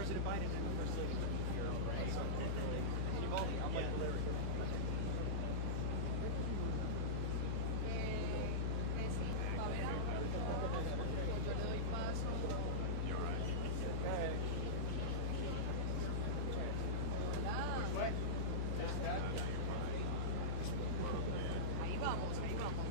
President Biden and the First Lady here, right? So, Uvalde, I'm like Larry. Yo le doy paso. Ahí vamos, ahí vamos.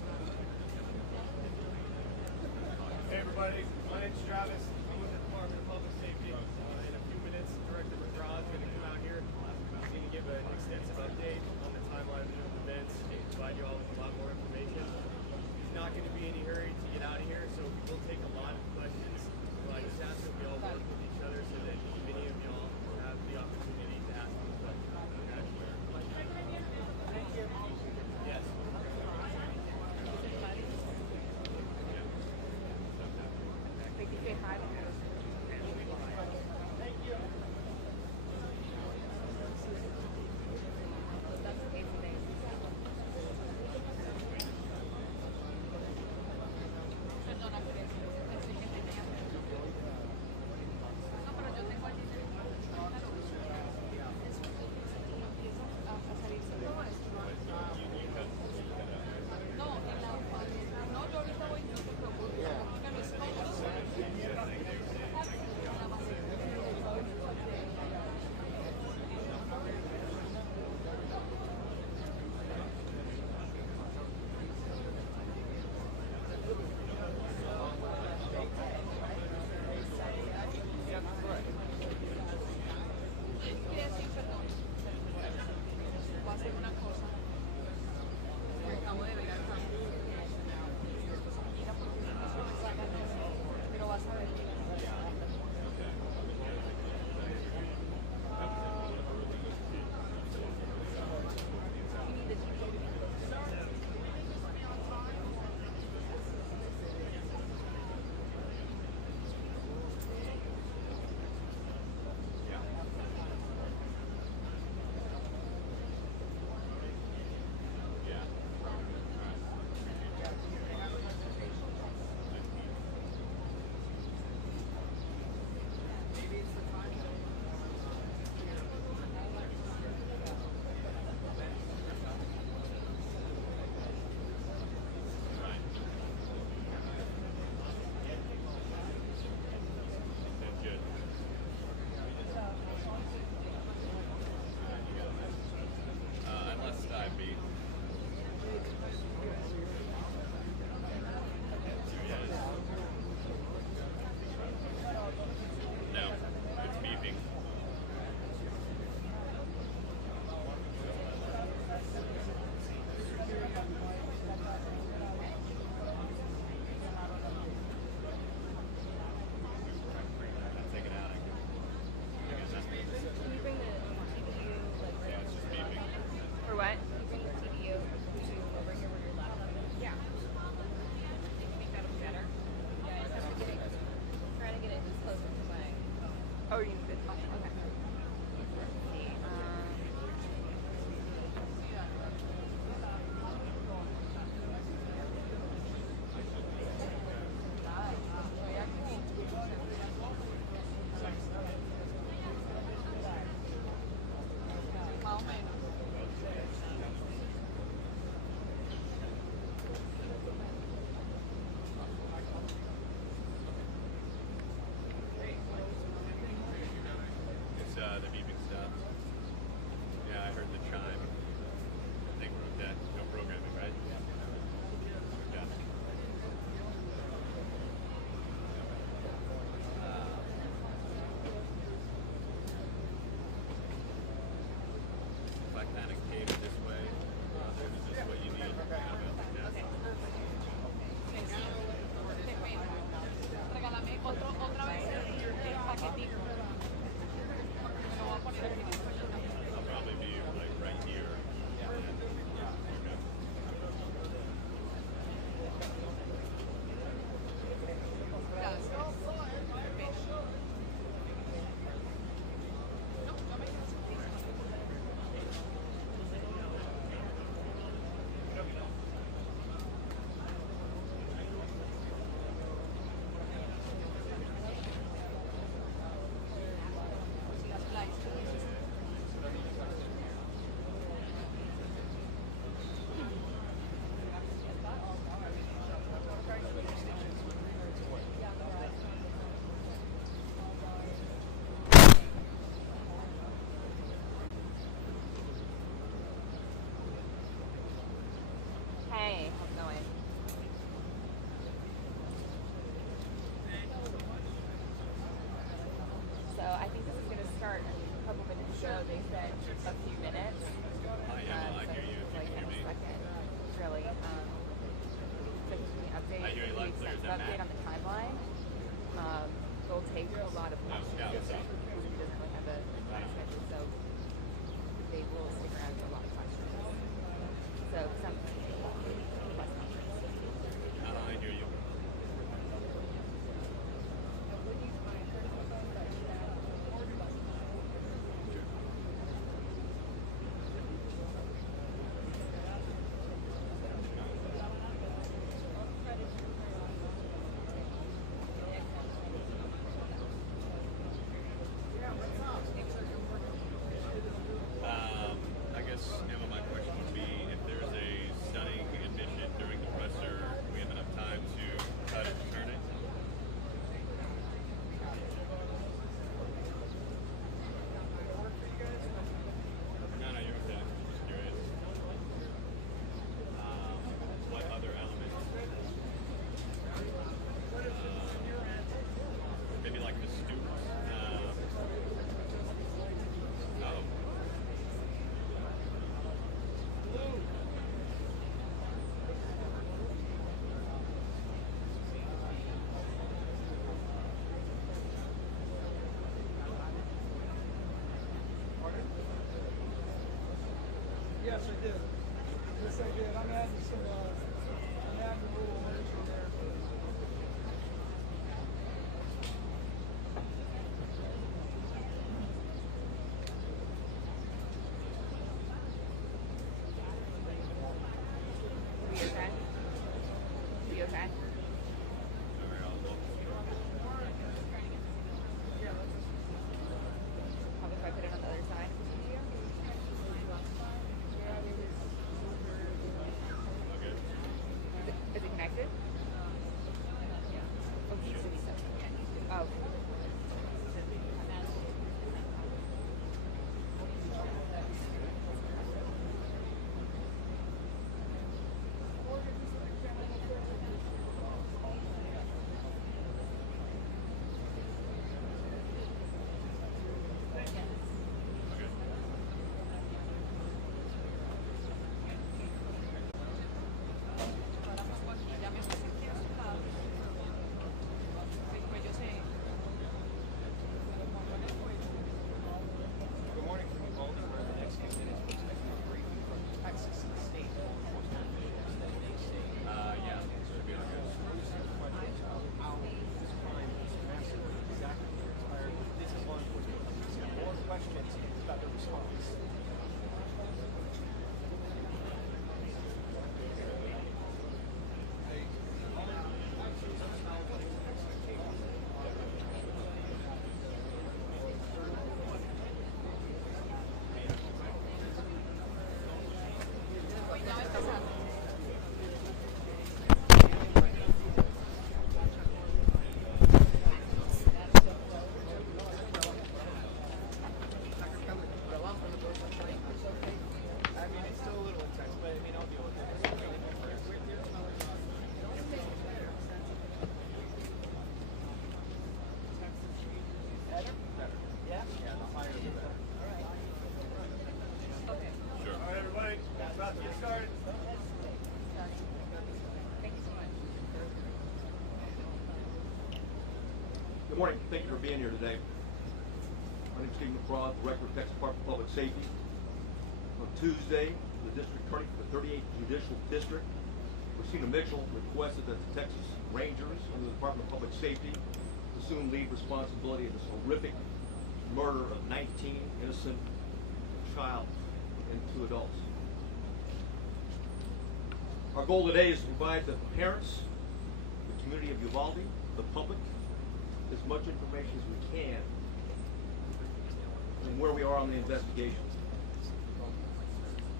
Hey everybody, my name's Travis. I'm with the Department of Public Safety. In a few minutes, Director McGraw is going to come out here. He's going to give an extensive update on the timeline of the events and provide you all with a lot more information. He's not going to be in any hurry to get out of here, so we will take a lot of questions. So I just ask that we all work with each other so that many of y'all have the opportunity to ask them questions. Okay? Thank you. Yes. Thank you. Thank you. That's okay today. Perdona, pensé que tenía. No, pero yo tengo allí empieza a salirse todo esto. No, en la no, yo ahorita voy, no te preocupes, que mis cosas. Quiere decir, perdón, voy a hacer una cosa. Acabo de ver acá. Mira, porque no me saca, pero vas a ver. Unless I beat. No, it's beeping. Take it out. Can you bring the TDU, like, Yeah, it's just beeping. for what? Can you bring the TDU over here where your laptop is? Yeah. Make that better. Yeah, I just have to get it, try to get it just closer to my. Oh, you need it. Okay. Let's see. Más o menos. It's the beeping stuff. Yeah, I heard the chime. I think we're that. No programming, right? Yeah. If I kind of came this way, is this what you need? Regálame otra vez el paquetito. Me lo voy a poner aquí. I'll probably be like right here. Okay. Hey, how's it going? So I think this is going to start a couple minutes ago. They said a few minutes. I hear you. If you can hear me. Really. So give me an update. I hear you loud and clear. Is that Update Matt? on the timeline. They'll take a lot of questions. Yeah, what's up? He doesn't really have a time schedule, so they will stick around for a lot of questions. So some less conference. I hear you. I guess Emma, my question would be if there's a stunning admission during the presser, we have enough time to cut it and turn it. No, you're okay. Just curious. What other elements? Maybe like the students. Oh. Yes, I did. Yes, I did. I'm adding some, I'm adding a little energy there. Are you okay? Are you okay? Probably if I put it on the other side. Okay. I mean, I'll deal with it. Better? Yeah? Yeah, the higher the better. Okay. Sure. All right, everybody, it's about to get started. Thank you so much. Good morning. Thank you for being here today. My name is Steve McCraw, Director of Texas Department of Public Safety. On Tuesday, the District Attorney for the 38th Judicial District, Christina Mitchell, requested that the Texas Rangers under the Department of Public Safety assume lead responsibility of this horrific murder of 19 innocent child and 2 adults. Our goal today is to provide the parents, the community of Uvalde, the public, as much information as we can on where we are on the investigation.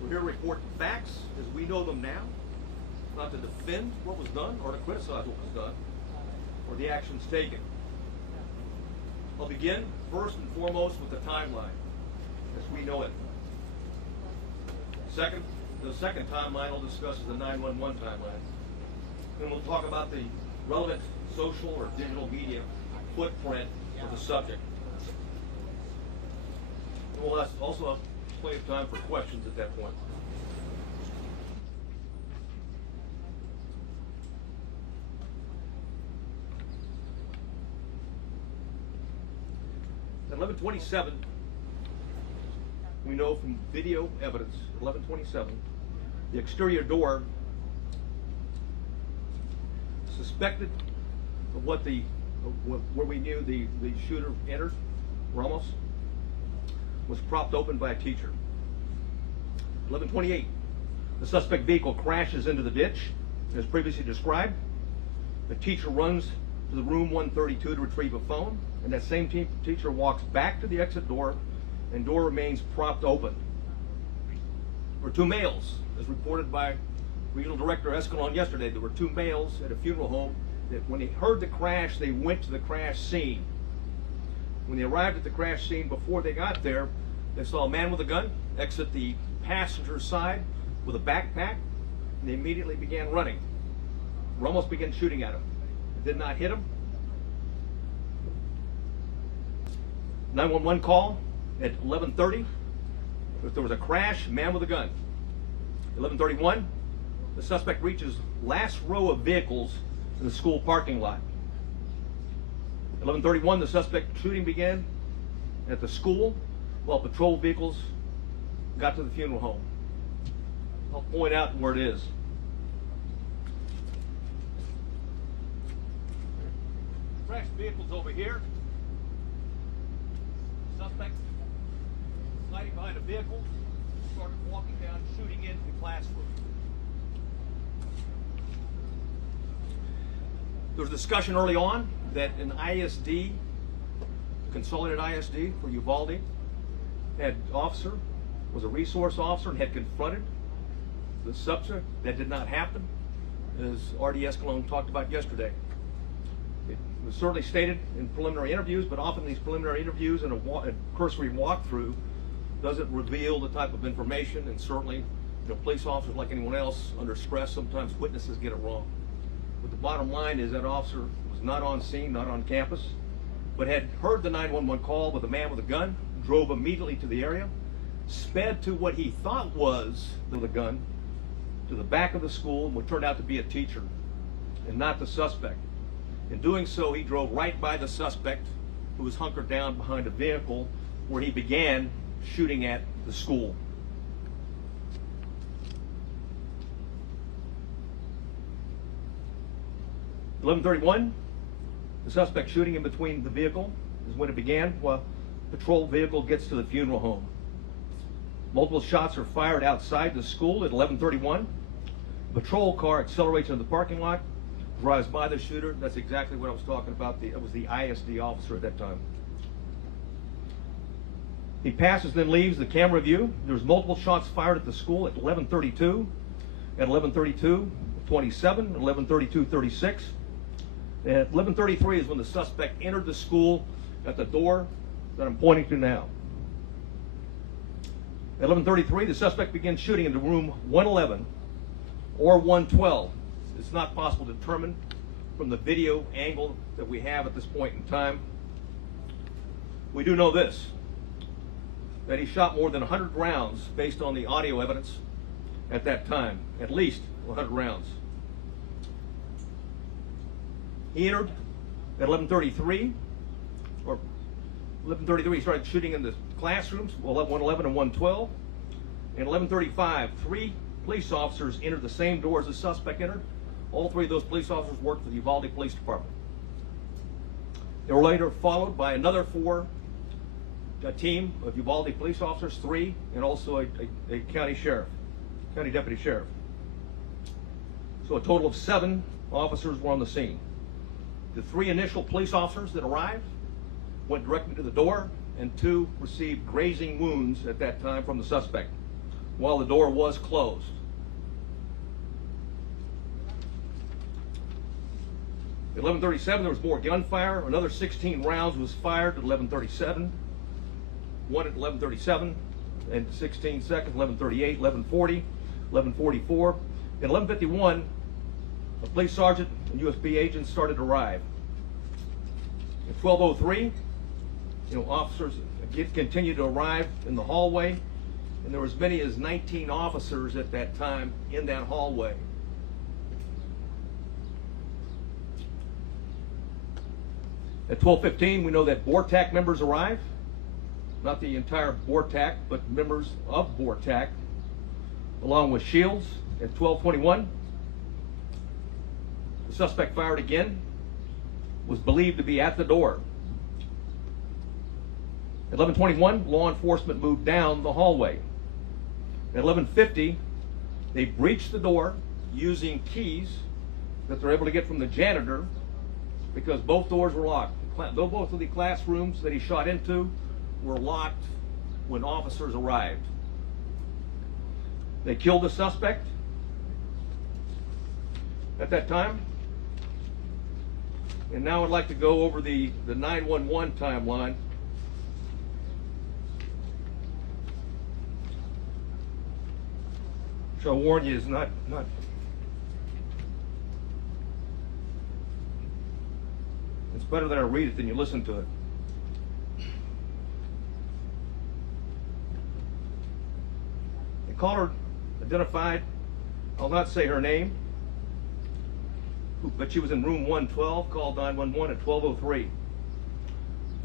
We're here to report the facts as we know them now, not to defend what was done or to criticize what was done or the actions taken. I'll begin first and foremost with the timeline as we know it. The second timeline I'll discuss is the 911 timeline. Then we'll talk about the relevant social or digital media footprint of the subject. And we'll also have plenty of time for questions at that point. At 11:27, we know from video evidence, 11:27, the exterior door suspected of where we knew the shooter entered, Ramos, was propped open by a teacher. 11:28, the suspect vehicle crashes into the ditch, as previously described. The teacher runs to the room 132 to retrieve a phone, and that same teacher walks back to the exit door, and door remains propped open. There were 2 males, as reported by Regional Director Escalon yesterday. There were 2 males at a funeral home that when they heard the crash, they went to the crash scene. When they arrived at the crash scene, before they got there, they saw a man with a gun exit the passenger side with a backpack, and they immediately began running. Ramos began shooting at him. It did not hit him. 911 call at 11:30. If there was a crash, man with a gun. 11:31, the suspect reaches last row of vehicles in the school parking lot. 11:31, the suspect shooting began at the school while patrol vehicles got to the funeral home. I'll point out where it is. Crashed vehicles over here. Suspect sliding behind a vehicle, started walking down, shooting into the classroom. There was discussion early on that an ISD, consolidated ISD for Uvalde, was a resource officer and had confronted the subject. That did not happen, as R.D. Escalon talked about yesterday. It was certainly stated in preliminary interviews, but often these preliminary interviews and a cursory walkthrough doesn't reveal the type of information, and certainly, police officers, like anyone else, under stress, sometimes witnesses get it wrong. But the bottom line is that officer was not on scene, not on campus, but had heard the 911 call with a man with a gun, drove immediately to the area, sped to what he thought was the gun, to the back of the school, and what turned out to be a teacher, and not the suspect. In doing so, he drove right by the suspect, who was hunkered down behind a vehicle, where he began shooting at the school. (11:31), the suspect shooting in between the vehicle is when it began, while patrol vehicle gets to the funeral home. Multiple shots are fired outside the school at 11:31. Patrol car accelerates into the parking lot, drives by the shooter. That's exactly what I was talking about. It was the ISD officer at that time. He passes, then leaves the camera view. There's multiple shots fired at the school at 11:32, at 11:32:27, 11:32:36. At 11:33 is when the suspect entered the school at the door that I'm pointing to now. At 11:33, the suspect begins shooting into room 111 or 112. It's not possible to determine from the video angle that we have at this point in time. We do know this, that he shot more than 100 rounds based on the audio evidence at that time, at least 100 rounds. He entered at 11:33, or 11:33 he started shooting in the classrooms, 111 and 112. And 11:35, 3 police officers entered the same door as the suspect entered. All 3 of those police officers worked for the Uvalde Police Department. They were later followed by another 4, a team of Uvalde police officers, 3, and also a county deputy sheriff. So a total of 7 officers were on the scene. The 3 initial police officers that arrived went directly to the door, and 2 received grazing wounds at that time from the suspect while the door was closed. At 11:37, there was more gunfire. Another 16 rounds was fired at 11:37. 1 at 11:37 and 16 seconds, 11:38, 11:40, 11:44. At 11:51, a police sergeant and USB agents started to arrive. At 12:03, officers continued to arrive in the hallway, and there were as many as 19 officers at that time in that hallway. At 12:15, we know that BORTAC members arrived. Not the entire BORTAC, but members of BORTAC, along with Shields. At 12:21, the suspect fired again, was believed to be at the door. At 11:21, law enforcement moved down the hallway. At 11:50, they breached the door using keys that they're able to get from the janitor, because both doors were locked. Both of the classrooms that he shot into were locked when officers arrived. They killed the suspect at that time. And now I'd like to go over the 911 timeline. Which I'll warn you is not it's better that I read it than you listen to it. The caller identified, I'll not say her name, but she was in room 112, called 911 at 12:03.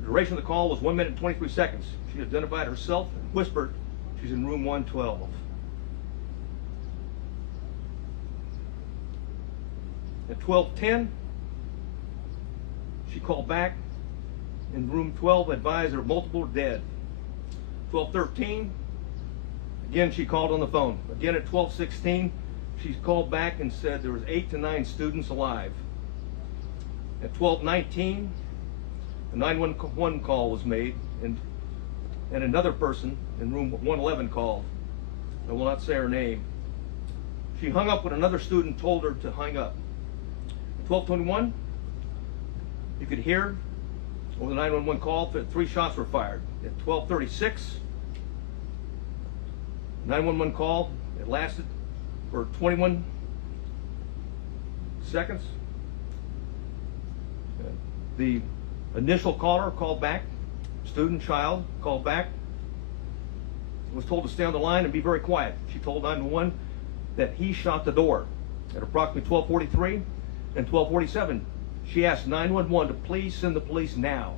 The duration of the call was 1 minute and 23 seconds. She identified herself and whispered she's in room 112. At 12:10, she called back in room 12, advised there were multiple dead. 12:13, again she called on the phone. Again at 12:16, she called back and said there was 8 to 9 students alive. At 12:19, a 911 call was made, and another person in room 111 called. I will not say her name. She hung up when another student told her to hang up. At 12:21, you could hear over the 911 call that 3 shots were fired. At 12:36, 911 call, it lasted for 21 seconds. The initial caller called back, student, child, called back, was told to stay on the line and be very quiet. She told 911 that he shot the door. At approximately 12:43 and 12:47, she asked 911 to please send the police now.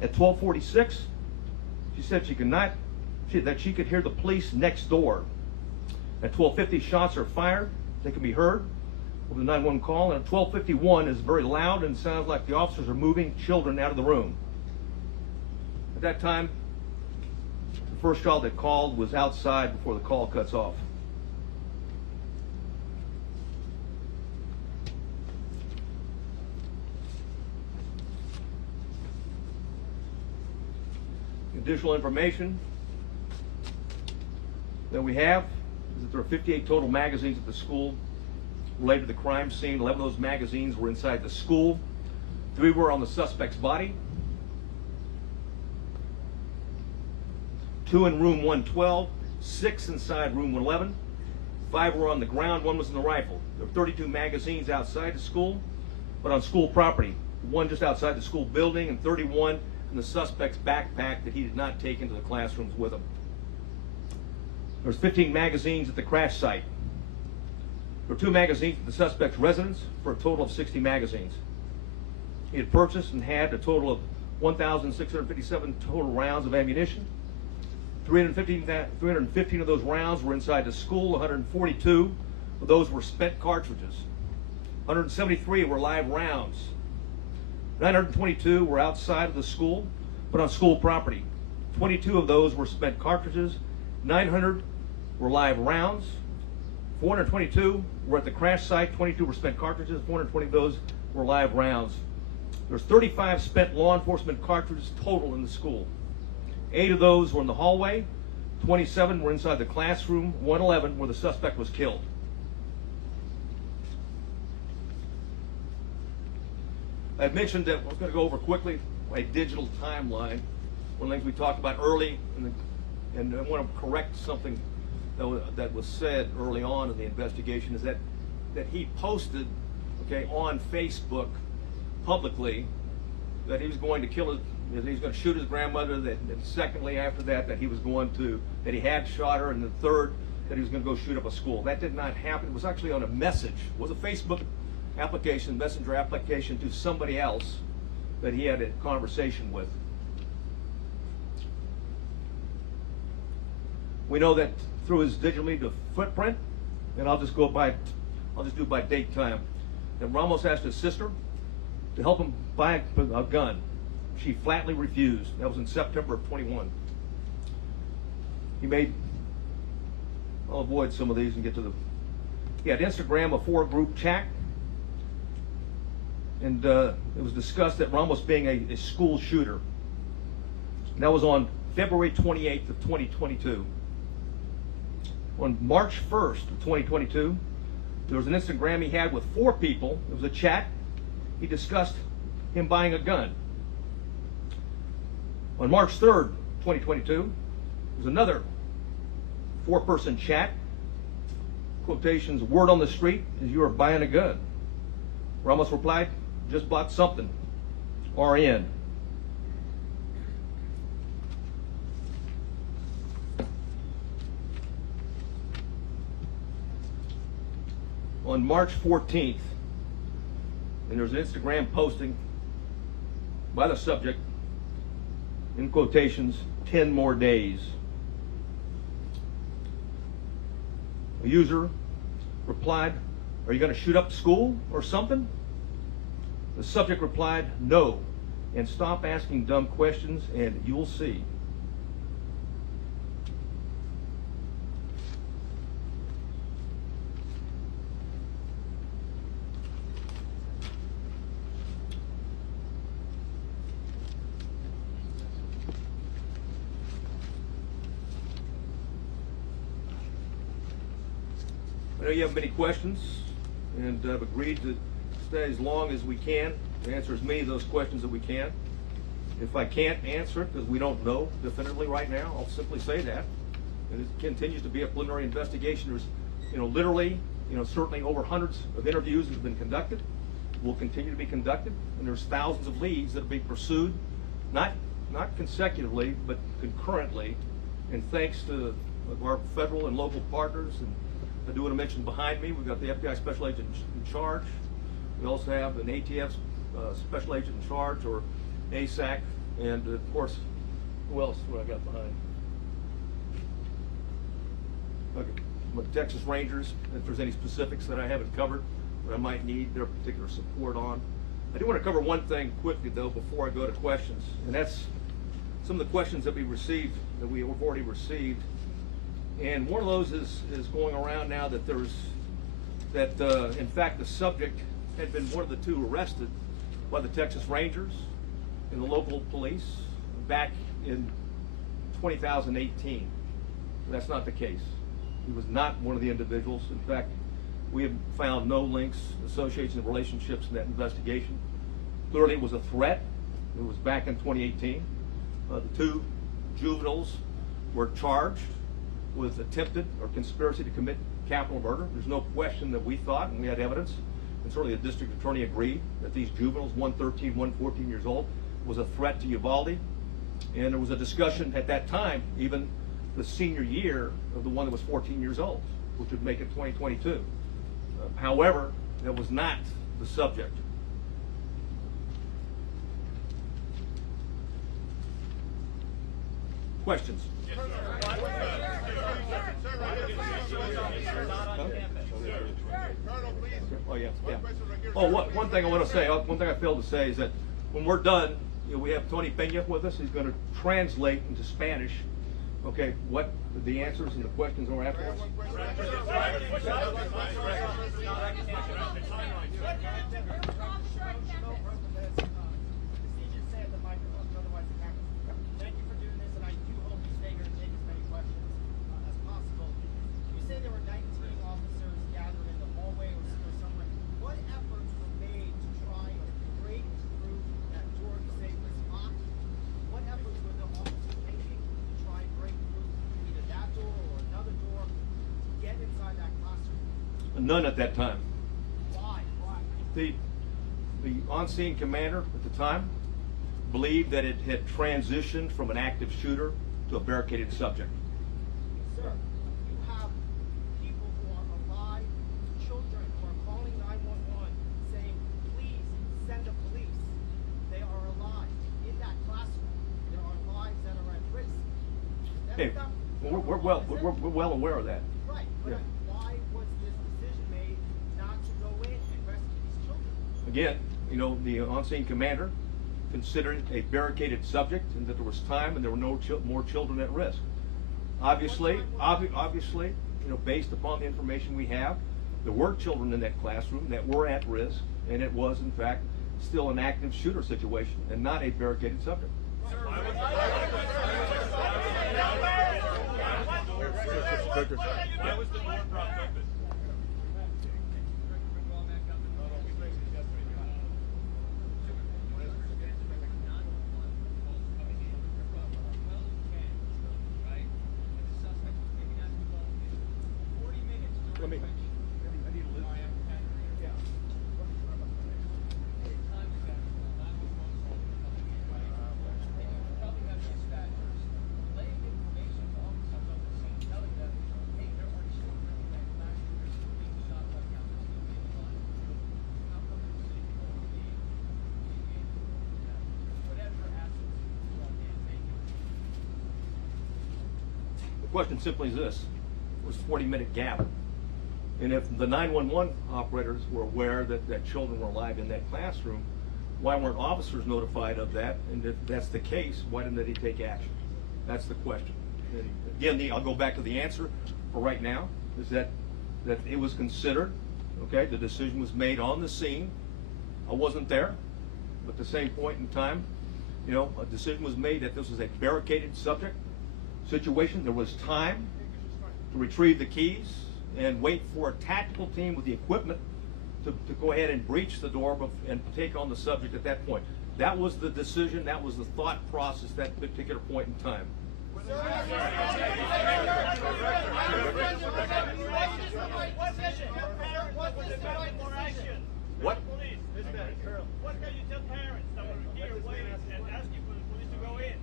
At 12:46, she said that she could hear the police next door. At 12:50, shots are fired. They can be heard over the 911 call. And at 12:51 is very loud and sounds like the officers are moving children out of the room. At that time, the first child that called was outside before the call cuts off. Additional information that we have is that there are 58 total magazines at the school related to the crime scene. 11 of those magazines were inside the school. 3 were on the suspect's body, 2 in room 112, 6 inside room 111, 5 were on the ground, 1 was in the rifle. There were 32 magazines outside the school, but on school property, 1 just outside the school building and 31 in the suspect's backpack that he did not take into the classrooms with him. There was 15 magazines at the crash site. There were 2 magazines at the suspect's residence for a total of 60 magazines. He had purchased and had a total of 1,657 total rounds of ammunition. 315 of those rounds were inside the school. 142 of those were spent cartridges. 173 were live rounds. 922 were outside of the school, but on school property. 22 of those were spent cartridges. 900 were live rounds. 422 were at the crash site. 22 were spent cartridges. 420 of those were live rounds. There's 35 spent law enforcement cartridges total in the school. 8 of those were in the hallway. 27 were inside the classroom. 111 where the suspect was killed. I mentioned that I was going to go over quickly a digital timeline. One of the things we talked about early, and I want to correct something that was said early on in the investigation, is that he posted, okay, on Facebook publicly that he was going to kill that he was going to shoot his grandmother, and secondly after that he was going to, that he had shot her, and the third that he was going to go shoot up a school. That did not happen. It was actually on a message. It was a Facebook application, messenger application to somebody else that he had a conversation with. We know that through his digital media footprint, and I'll just do by date time, that Ramos asked his sister to help him buy a gun. She flatly refused. That was in September of 21. I'll avoid some of these and get to he had Instagram, a 4-group chat, and it was discussed that Ramos being a school shooter. And that was on February 28th of 2022. On March 1st of 2022, there was an Instagram he had with 4 people. It was a chat. He discussed him buying a gun. On March 3rd, 2022, there was another 4-person chat. Quotations, word on the street is you are buying a gun. Ramos replied, just bought something. RN. On March 14th, and there's an Instagram posting by the subject, in quotations, 10 more days. A user replied, are you going to shoot up school or something? The subject replied, no, and stop asking dumb questions and you'll see. I know you have many questions, and I've agreed to stay as long as we can to answer as many of those questions that we can. If I can't answer it, because we don't know definitively right now, I'll simply say that. And it continues to be a preliminary investigation. There's, literally, certainly over hundreds of interviews that have been conducted, will continue to be conducted, and there's thousands of leads that are being pursued, not consecutively, but concurrently, and thanks to our federal and local partners. And I do want to mention behind me, we've got the FBI Special Agent in charge. We also have an ATF Special Agent in charge, or ASAC, and of course, who else do I got behind? Okay, the Texas Rangers, if there's any specifics that I haven't covered that I might need their particular support on. I do want to cover one thing quickly though before I go to questions, and that's some of the questions that we received, that we have already received. And one of those is going around now that in fact the subject had been one of the 2 arrested by the Texas Rangers and the local police back in 2018. That's not the case. He was not one of the individuals. In fact, we have found no links, associations, and relationships in that investigation. Clearly it was a threat. It was back in 2018. The two juveniles were charged with attempted or conspiracy to commit capital murder. There's no question that we thought, and we had evidence, and certainly the district attorney agreed, that these juveniles, one 13, one 14 years old, was a threat to Uvalde. And there was a discussion at that time, even the senior year of the one that was 14 years old, which would make it 2022. However, that was not the subject. Questions? Oh yeah, yeah. Oh, one thing I want to say, one thing I failed to say is that when we're done, we have Tony Pena with us. He's going to translate into Spanish, okay, what the answers and the questions are afterwards. Thank you for doing this, and I do hope you stay here and take as many questions as possible. You say there were 19 officers gathered in the hallway or somewhere. What efforts were made to try and break through that door you say was locked? What efforts were the officers making to try and break through either that door or another door to get inside that classroom? None at that time. Why? The on-scene commander at the time believed that it had transitioned from an active shooter to a barricaded subject. Sir, you have people who are alive, children who are calling 911 saying, please send the police. They are alive. In that classroom, there are lives that are at risk. Hey, we're well aware of that. Right, but Yeah. why was this decision made not to go in and rescue these children? Again, the on-scene commander considered it a barricaded subject and that there was time and there were no more children at risk. Obviously, based upon the information we have, there were children in that classroom that were at risk, and it was, in fact, still an active shooter situation and not a barricaded subject. Why was the door propped open? The question simply is this: it was a 40-minute gap, and if the 911 operators were aware that children were alive in that classroom, why weren't officers notified of that? And if that's the case, why didn't they take action? That's the question. And again, I'll go back to the answer for right now, is that it was considered, okay, the decision was made on the scene. I wasn't there, but at the same point in time, a decision was made that this was a barricaded subject situation. There was time to retrieve the keys and wait for a tactical team with the equipment to go ahead and breach the door and take on the subject at that point. That was the decision, that was the thought process at that particular point in time. What? What can you tell parents that were here waiting and asking for the police to go in?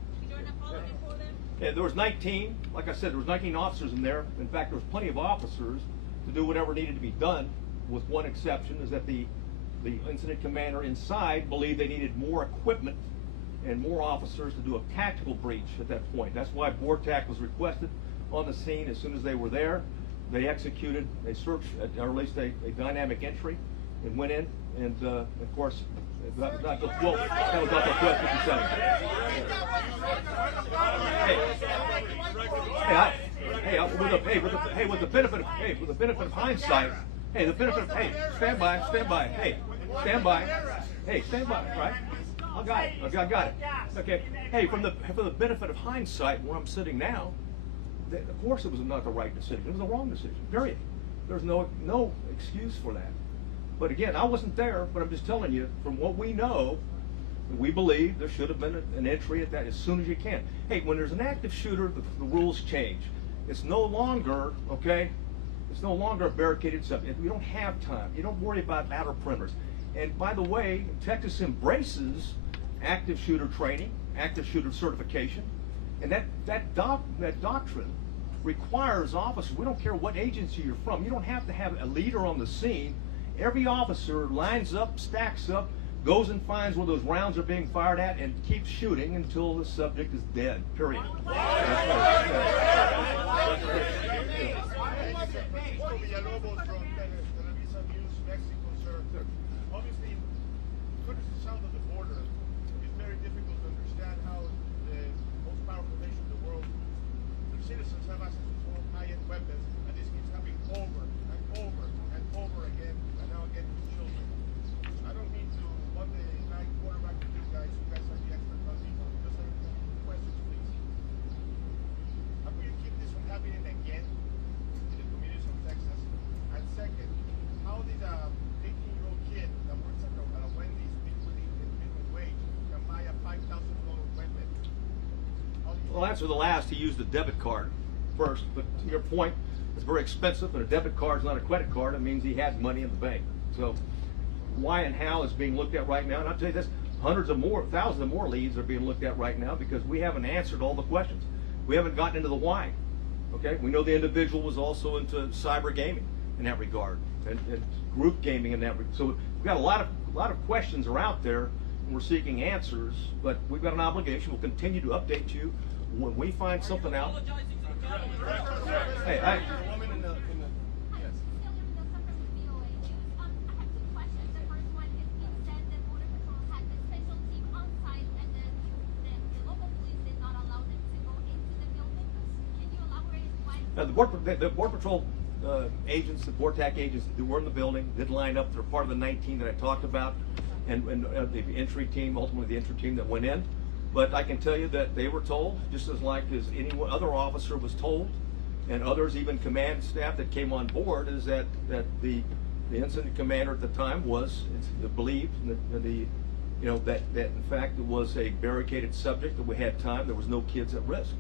Yeah, there was 19, like I said, there was 19 officers in there. In fact, there was plenty of officers to do whatever needed to be done, with one exception, is that the incident commander inside believed they needed more equipment and more officers to do a tactical breach at that point. That's why BORTAC was requested on the scene. As soon as they were there, they executed a search, or at least a dynamic entry, and went in, and of course, that was not till 12, that was not till 12:57. With the benefit of hindsight, stand by, right? I got it. Okay. Hey, from the benefit of hindsight, where I'm sitting now, of course it was not the right decision. It was the wrong decision. Period. There's no excuse for that. But again, I wasn't there, but I'm just telling you, from what we know, We believe there should have been an entry at that as soon as you can. Hey, when there's an active shooter, the rules change. It's no longer, okay, it's no longer a barricaded subject. We don't have time. You don't worry about outer perimeters. And by the way, Texas embraces active shooter training, active shooter certification, and that doctrine requires officers, we don't care what agency you're from, you don't have to have a leader on the scene. Every officer lines up, stacks up, goes and finds where those rounds are being fired at, and keeps shooting until the subject is dead, period. Obviously, towards the south of the border, it's very difficult to understand how the most powerful nation in the world, the citizens have access to so high-end weapons, and this keeps happening over and over and over again, and now again with children. I don't mean to one day night quarterback with you guys are the experts on these, just like questions, please. How can you keep this from happening again in the communities of Texas? And second, how did a 18-year-old kid that works at a Wendy's between the minimum wage can buy a $5,000 weapon? Well, answer the last. He used a debit card first, but to your point, it's very expensive, and a debit card is not a credit card. It means he had money in the bank. So why and how is being looked at right now. And I'll tell you this, thousands of more leads are being looked at right now because we haven't answered all the questions. We haven't gotten into the why. Okay, we know the individual was also into cyber gaming in that regard, and group gaming in that regard. So we've got a lot of questions are out there, and we're seeking answers, but we've got an obligation. We'll continue to update you when we find something out. Hey, I the Border Patrol agents, the BORTAC agents that were in the building did line up. They're part of the 19 that I talked about, and the entry team, ultimately the entry team that went in. But I can tell you that they were told, just as any other officer was told, and others, even command staff that came on board, is that the incident commander at the time believed that in fact it was a barricaded subject, that we had time, there was no kids at risk.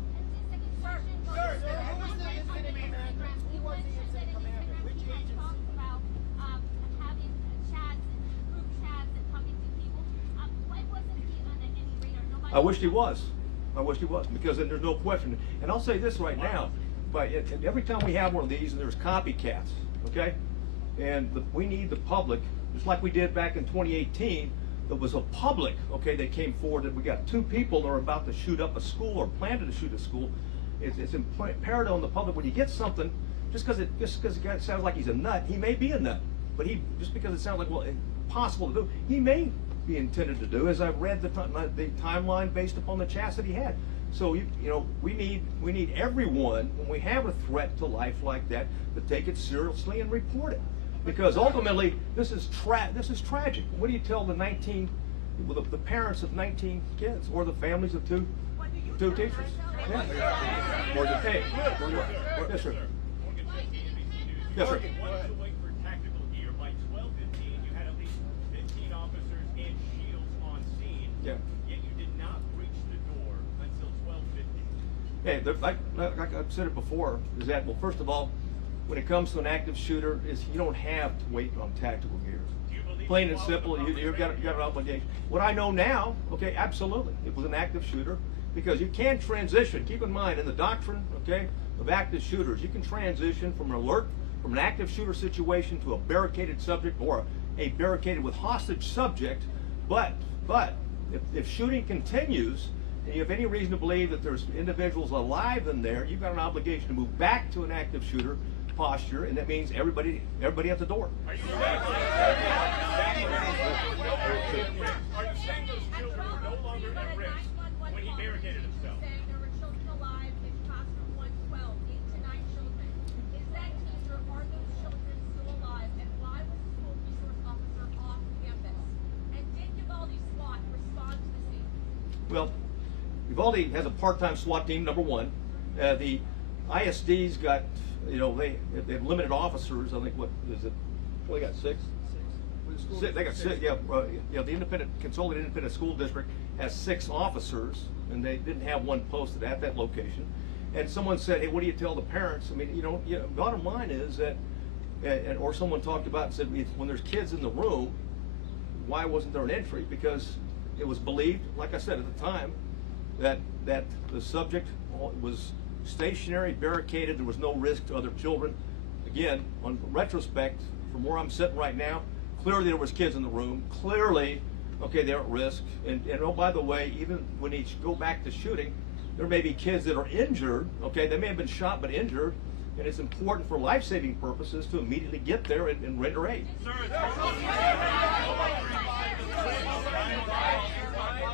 I wished he was. Because then there's no question. And I'll say this right now, every time we have one of these and there's copycats, okay? And we need the public, just like we did back in 2018, there was a public, okay, that came forward that we got 2 people that are about to shoot up a school or planted to shoot a school. It's imperative on the public, when you get something, just because the guy sounds like he's a nut, he may be a nut. But just because it sounds like, well, impossible to do, he may be intended to do, as I've read the timeline based upon the chats that he had. So we need everyone, when we have a threat to life like that, to take it seriously and report it, because ultimately this is tragic. What do you tell the parents of 19 kids, or the families of two teachers? Yeah. Hey. Yes, sir. Yes, sir. Yeah. Yet you did not reach the door until 12:50. Hey, like I've said it before, is that, well, first of all, when it comes to an active shooter, you don't have to wait on tactical gear. Plain and simple, you've got an obligation. What I know now, okay, absolutely, it was an active shooter, because you can transition. Keep in mind, in the doctrine, okay, of active shooters, you can transition from an active shooter situation to a barricaded subject, or a barricaded with hostage subject, but if shooting continues, and you have any reason to believe that there's individuals alive in there, you've got an obligation to move back to an active shooter posture, and that means everybody at the door. Are you saying those children were no longer at risk when he barricaded himself? Saying there were children alive in classroom 112, 8 to 9 children. Is that teacher, are those children still alive? And why was the school resource officer off campus? And did Uvalde SWAT respond to the scene? Well, Uvalde has a part-time SWAT team, number one. The ISD's got, they have limited officers. I think, what is it? We got 6? They got six, the independent, consolidated independent school district has 6 officers, and they didn't have one posted at that location. And someone said, hey, what do you tell the parents? I mean, bottom line is that, or someone talked about and said, when there's kids in the room, why wasn't there an entry? Because it was believed, like I said at the time, that the subject was stationary, barricaded, there was no risk to other children. Again, on retrospect, from where I'm sitting right now, clearly there was kids in the room. Clearly, okay, they're at risk. And oh, by the way, even when you go back to shooting, there may be kids that are injured. Okay, they may have been shot but injured, and it's important for life-saving purposes to immediately get there and render aid.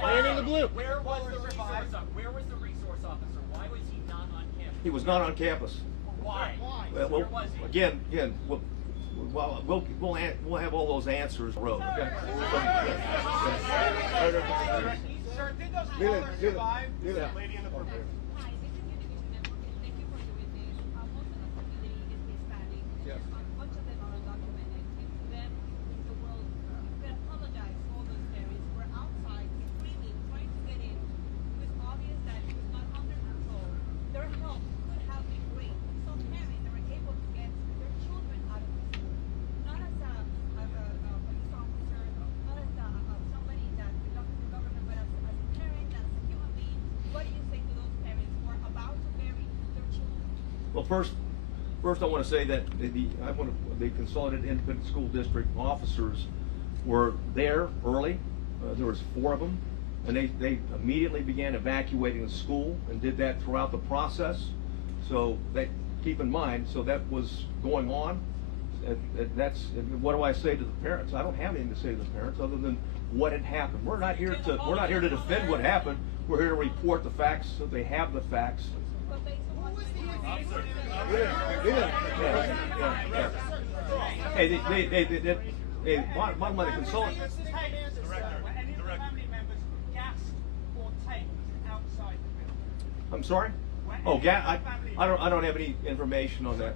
Man in the blue. Where was the resource officer? Why was he not on campus? He was not on campus. Why? Well, Where was he? again, we'll have all those answers on the road. Okay. Sir, did those callers survive? Lady in the purple. Hi, this is Univision Network, and thank you for doing this. Most of the community is Hispanic. Yes. Much of them are undocumented. And to them, the world, you can apologize for all those parents who are outside screaming, trying to get in. It was obvious that it was not under control. Their help could have been great. Some parents are able to get their children out of the school. Not as a police officer, not as somebody that belongs to the government, but as a parent, as a human being. What do you say to those parents who are about to bury their children? Well, first I want to say that the Consolidated Independent School District officers were there early. There was 4 of them, and they immediately began evacuating the school and did that throughout the process. So keep in mind, so that was going on. What do I say to the parents? I don't have anything to say to the parents other than what had happened. We're not here to defend what happened. We're here to report the facts so they have the facts. But based on what Hey, bottom line, the consultant. Any of the family members gassed or taped outside the building? I'm sorry? Oh, I don't have any information on that.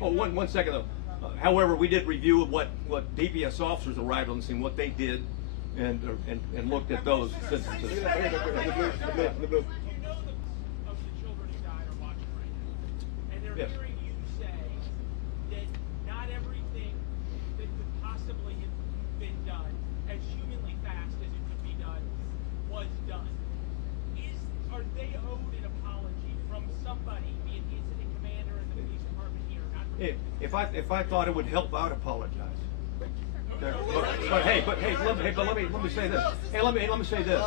Oh, one second though. However, we did review what DPS officers arrived on the scene, what they did, and looked at those instances. You know of the children who died are watching right now, and they're Yes. hearing you say that not everything that could possibly have been done as humanly fast as it could be done was done. Are they owed an apology from somebody, be it the incident commander in the police department here? If I thought it would help, I'd apologize. Okay. But let me say this. Hey, let me say this.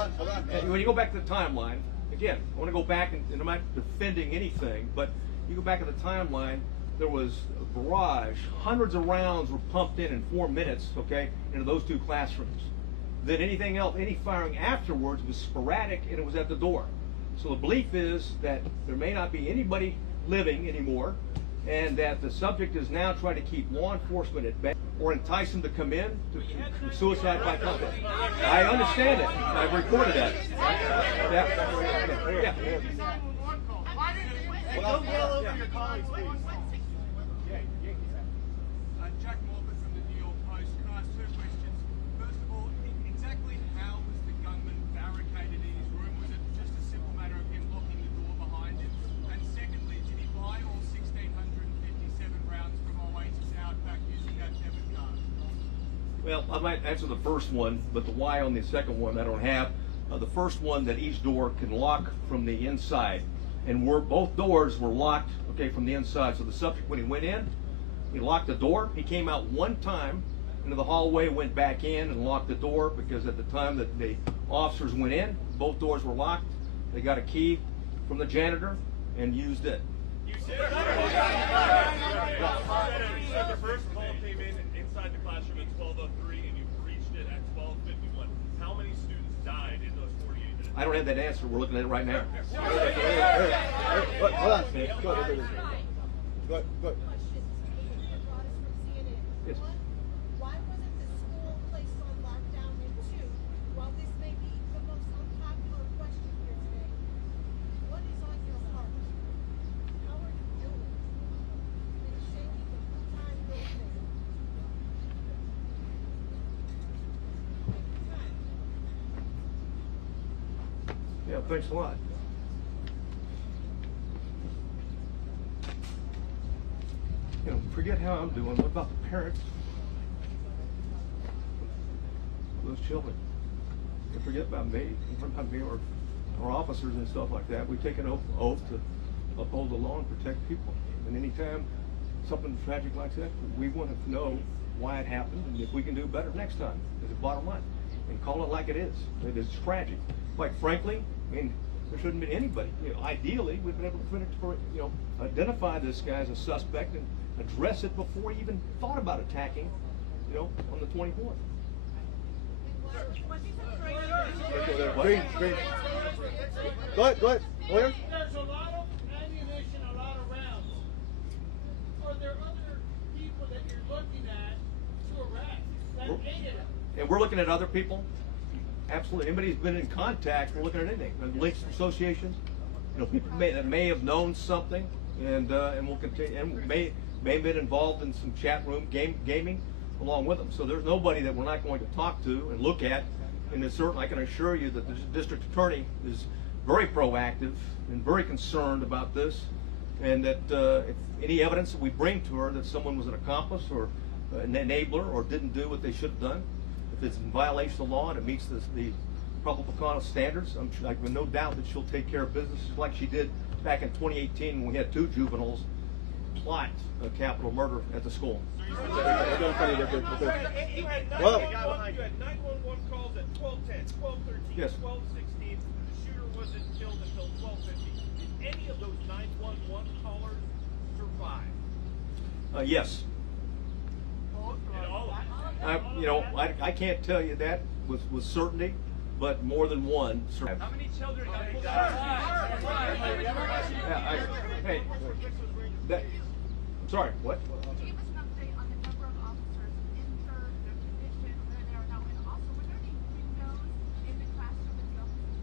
When you go back to the timeline, again, I want to go back and I'm not defending anything, but you go back to the timeline. There was a barrage. Hundreds of rounds were pumped in 4 minutes. Okay, into those 2 classrooms. Then anything else, any firing afterwards was sporadic, and it was at the door. So the belief is that there may not be anybody living anymore, and that the subject is now trying to keep law enforcement at bay or entice them to come in to suicide by contact. I understand it. I've reported that. Yeah. Don't yell over your colleagues, please. Jack Morgan from the New York Post. Can I ask 2 questions? First of all, exactly how was the gunman barricaded in his room? Was it just a simple matter of him locking the door behind him? And secondly, did he buy all 1,657 rounds from Oasis Outback using that debit card? Well, I might answer the first one, but the why on the second one I don't have. The first one, that each door can lock from the inside, and both doors were locked, okay, from the inside. So the subject, when he went in, he locked the door. He came out one time into the hallway, went back in and locked the door, because at the time that the officers went in, both doors were locked. They got a key from the janitor and used it. You said the first call came in inside the classroom at 12:03, and you reached it at 12:51. How many students died in those 48 minutes? I don't have that answer. We're looking at it right now. Hold on, Steve. Go ahead. Yes. Why wasn't the school placed on lockdown in 2? While this may be the most unpopular question here today, what is on your heart? How are you doing? Yeah, thanks a lot. You know, forget how I'm doing. What about the parents of those children? And forget about me. What about me or officers and stuff like that? We take an oath to uphold the law and protect people. And anytime something tragic like that, we want to know why it happened and if we can do better next time, is the bottom line. And call it like it is. It is tragic. Quite frankly, I mean, there shouldn't be anybody. You know, ideally, we've been able to identify this guy as a suspect and address it before he even thought about attacking, on the 24th. Green. Go ahead. Lawyer? There's a lot of ammunition, a lot of rounds. Are there other people that you're looking at to arrest that aided him? And we're looking at other people. Absolutely. Anybody who's been in contact, we're looking at anything. Links associations, people that may have known something, and will continue, and may have been involved in some chat room gaming along with them. So there's nobody that we're not going to talk to and look at. And it's certain, I can assure you that the district attorney is very proactive and very concerned about this, and that if any evidence that we bring to her that someone was an accomplice or an enabler or didn't do what they should have done, if it's in violation of the law and it meets the probable cause standards, I have no doubt that she'll take care of business like she did back in 2018 when we had 2 juveniles plot a capital murder at the school. You had 911 calls at 12:10, 12:13, Yes. 12:16. The shooter wasn't killed until 12:50. Did any of those 911 callers survive? Yes. And all of them? I can't tell you that with certainty, but more than one survived. How many children have you died? Hey, I'm sorry, what? Give us an update on the number of officers injured, their condition, where they are now, and also were there any windows in the classroom that the officers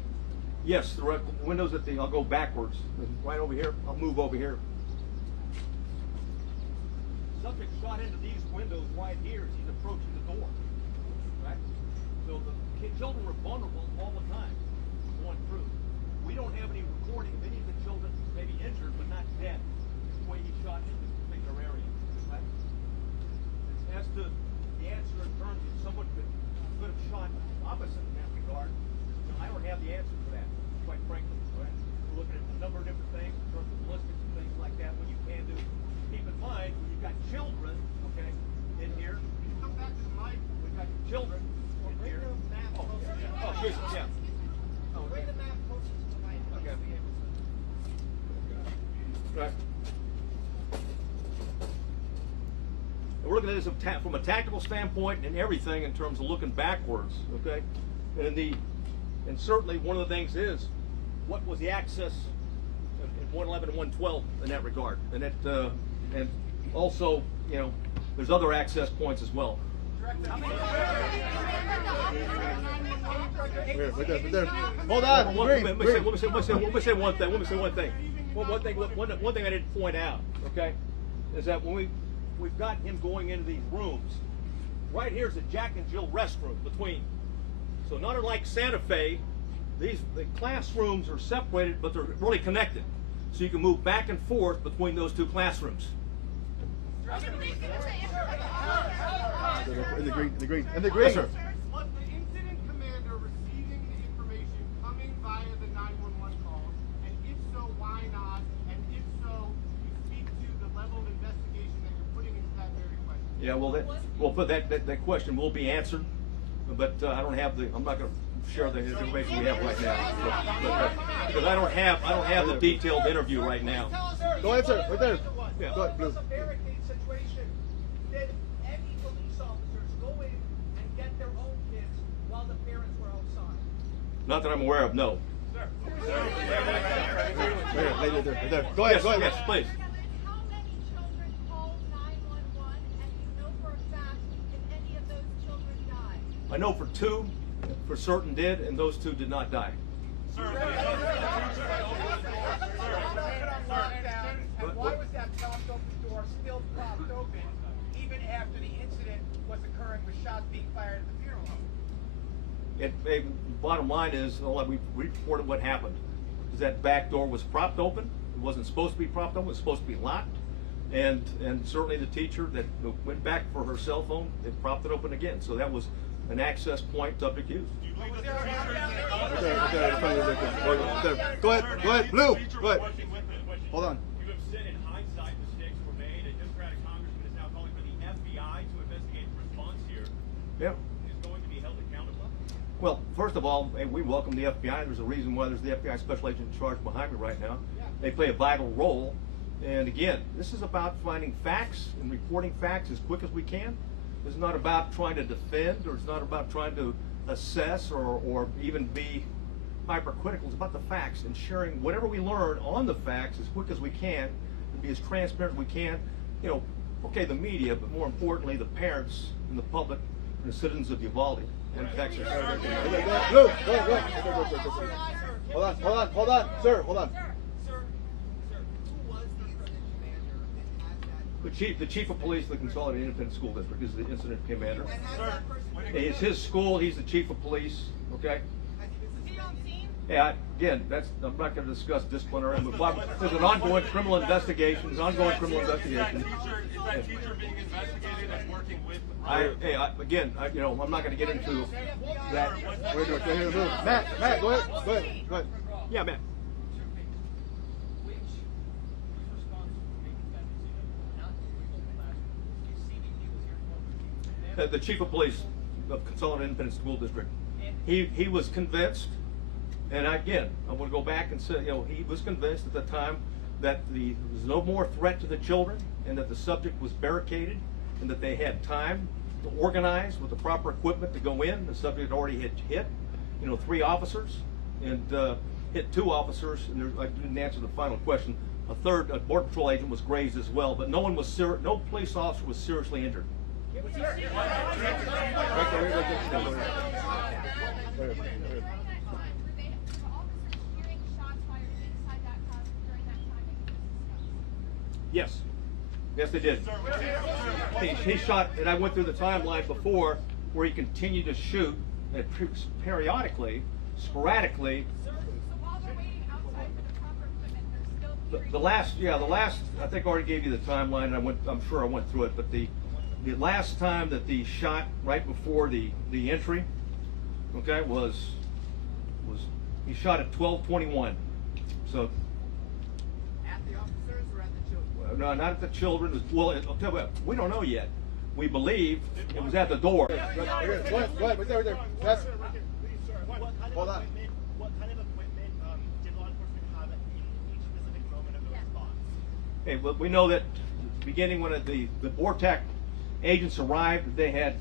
injured? Yes, the windows I'll go backwards. Right over here. I'll move over here. Subject shot into these windows right here as he's approaching the door. Right? So the children were vulnerable all the time going through. We don't have any recording of any of the children maybe injured but not dead the way he shot into this particular area. Right? As to the answer in terms of someone could have shot opposite in that regard, I don't have the answer for that, quite frankly. Right? We're looking at a number of different things in terms of ballistics and things like that, what you can do. Keep in mind, when you've got children, okay, in here. Come back to the mic. We've got children in here. Oh, excuse me, yeah. Bring the map closer to the mic. Okay. Right. We're looking at this from a tactical standpoint and everything in terms of looking backwards, okay? And certainly one of the things is, what was the access in 111 and 112 in that regard? And and also, there's other access points as well. Right there. Hold on. Let me say one thing. One thing I didn't point out, okay, is that when we've got him going into these rooms, right here's the Jack and Jill restroom between. So not unlike Santa Fe, the classrooms are separated, but they're really connected. So you can move back and forth between those 2 classrooms. In the green. Yes, sir. Was the incident commander receiving the information coming via the 911 calls? And if so, why not? And if so, you speak to the level of investigation that you're putting into that very question? Yeah, that question will be answered, but I'm not going to share the information we have right now, because I don't have the detailed interview right now. Go ahead, sir. Right there. Yeah. Go ahead, If it please. was a barricade situation, did any police officers go in and get their own kids while the parents were outside? Not that I'm aware of, no. Right there. Go ahead. Yes, please. How many children called 911, and you know for a fact if any of those children died? I know for 2, for certain did, and those 2 did not die. And why was that propped open door still propped open even after the incident was occurring with shots being fired at the funeral home? Bottom line is, we reported what happened. Is that back door was propped open. It wasn't supposed to be propped open. It was supposed to be locked. And certainly the teacher that went back for her cell phone, it propped it open again. So that was an access point subject used. Go ahead, Blue. Go ahead. Hold on. You have said in hindsight mistakes were made. A Democratic congressman is now calling for the FBI to investigate the response here. Yeah. Is going to be held accountable? Well, first of all, we welcome the FBI. There's a reason why there's the FBI special agent in charge behind me right now. They play a vital role. And again, this is about finding facts and reporting facts as quick as we can. It's not about trying to defend, or it's not about trying to assess or even be hypercritical. It's about the facts and sharing whatever we learn on the facts as quick as we can and be as transparent as we can. You know, okay, the media, but more importantly, the parents and the public and the citizens of Uvalde and Texas. Blue, go. Hold on, sir, hold on. The chief of police of the Consolidated Independent School District is the incident commander. It's his school. He's the chief of police. Okay. Yeah. Again, I'm not going to discuss disciplinary. There's an ongoing criminal investigation. Is that teacher being investigated and working with? I'm not going to get into that. Matt, go ahead. Yeah, Matt. The chief of police of Consolidated Independent School District, he was convinced, and again, I want to go back and say, he was convinced at the time that there was no more threat to the children, and that the subject was barricaded, and that they had time to organize with the proper equipment to go in. The subject had already hit 3 officers, and hit 2 officers, and I didn't answer the final question. A third border patrol agent was grazed as well, but no police officer was seriously injured. Yes, they did. He shot, and I went through the timeline before where he continued to shoot periodically, sporadically. The last, I think I already gave you the timeline. I'm sure I went through it, but the last time that the shot right before the entry, okay, was he shot at 12:21. So At the officers or at the children? No, not at the children. Well, I'll tell you what, we don't know yet. We believe it was at the door. Go ahead, right there. Yes. Hold on. What kind of equipment did law enforcement have in each specific moment of the response? Hey, well, we know that beginning when the BORTAC agents arrived, they had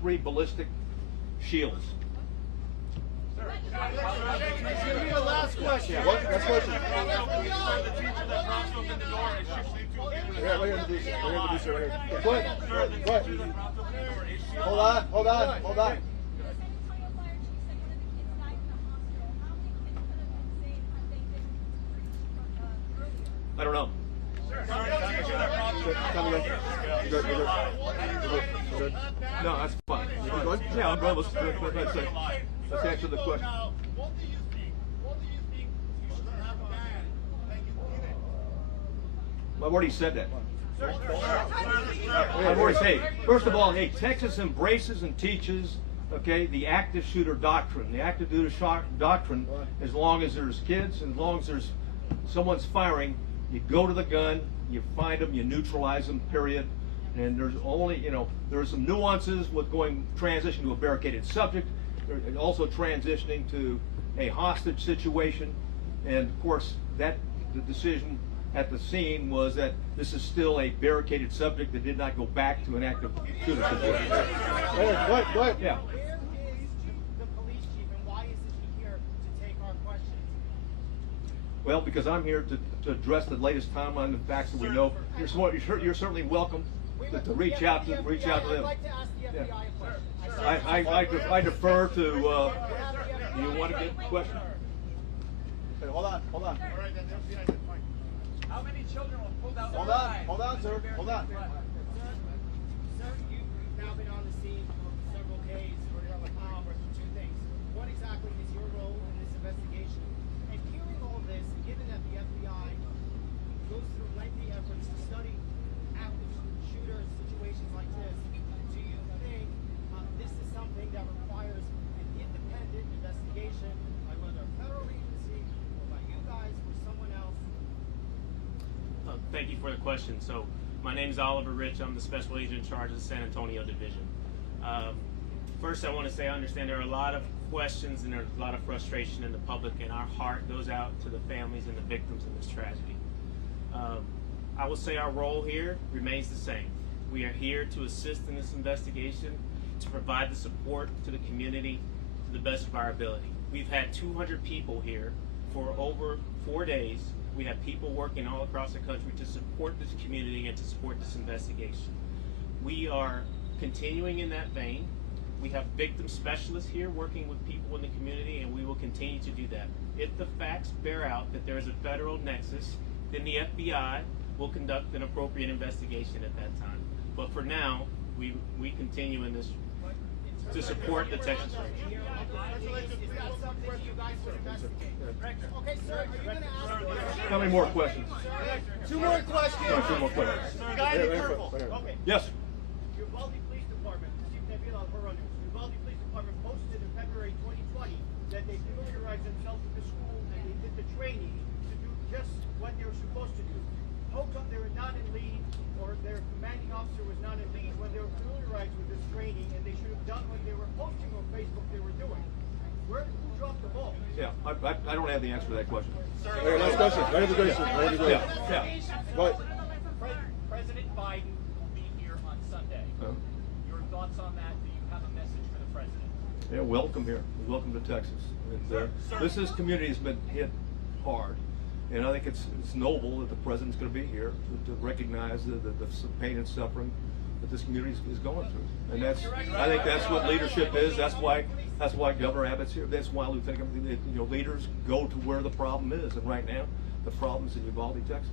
3 ballistic shields. It's going to be the last question. Yeah, what? Last question. The teacher that props open the door and shifts into Right here. Go ahead. Hold on. I don't know. No, that's fine. Yeah, I'm going. Let's answer the question. What do you think you should have done? I've already said that. I've already said. First of all, Texas embraces and teaches, the active shooter doctrine. The active shooter doctrine, as long as there's kids, as long as there's someone's firing, you go to the gun, you find them, you neutralize them, period. And there's only, there are some nuances with transition to a barricaded subject, also transitioning to a hostage situation. And of course, the decision at the scene was that this is still a barricaded subject that did not go back to an active shooter situation. Go ahead. Yeah. Where is the police chief, and why isn't he here to take our questions? Well, because I'm here to address the latest timeline, the facts that we know. You're certainly welcome to reach out to them. I'd like to ask the FBI a question. I defer to. Do you want to get a question? Hey, hold on. All right, then the FBI is fine. How many children were pulled out? Hold on, sir. Hold on. Sir, you've now been on the scene for several days. We're here on the file for 2 things. thank you for the question. So my name is Oliver Rich. I'm the special agent in charge of the San Antonio division. First, I want to say I understand there are a lot of questions and there's a lot of frustration in the public, and our heart goes out to the families and the victims of this tragedy. I will say our role here remains the same. We are here to assist in this investigation, to provide the support to the community to the best of our ability. We've had 200 people here for over 4 days. We have people working all across the country to support this community and to support this investigation. We are continuing in that vein. We have victim specialists here working with people in the community, and we will continue to do that. If the facts bear out that there is a federal nexus, then the FBI will conduct an appropriate investigation at that time. But for now, we continue in this to support the Texas Rangers. Okay, sir, are you going to ask? How many more questions? Two more questions. No, 2 more questions. Guy in the purple. Okay. Yes. Uvalde Police Department, Uvalde Police Department posted in February 2020 that they familiarized themselves with the school and they did the training to do just what they were supposed to do. How come they were not in lead, or their commanding officer was not in lead when they were familiarized with this training, and they should have done what they were posting on Facebook they were doing? Who dropped the ball? Yeah, I don't have the answer to that question. Hey, last question. Yeah. Go ahead. President Biden will be here on Sunday. Your thoughts on that? Do you have a message for the president? Yeah, welcome here. Welcome to Texas. And, this community has been hit hard. And I think it's noble that the president's going to be here to recognize the pain and suffering that this community is going through. And I think that's what leadership is. That's why Governor Abbott's here. That's why Lieutenant Governor, leaders go to where the problem is. And right now, the problem's in Uvalde, Texas.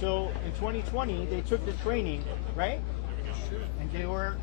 So in 2020, they took the training, right? And they were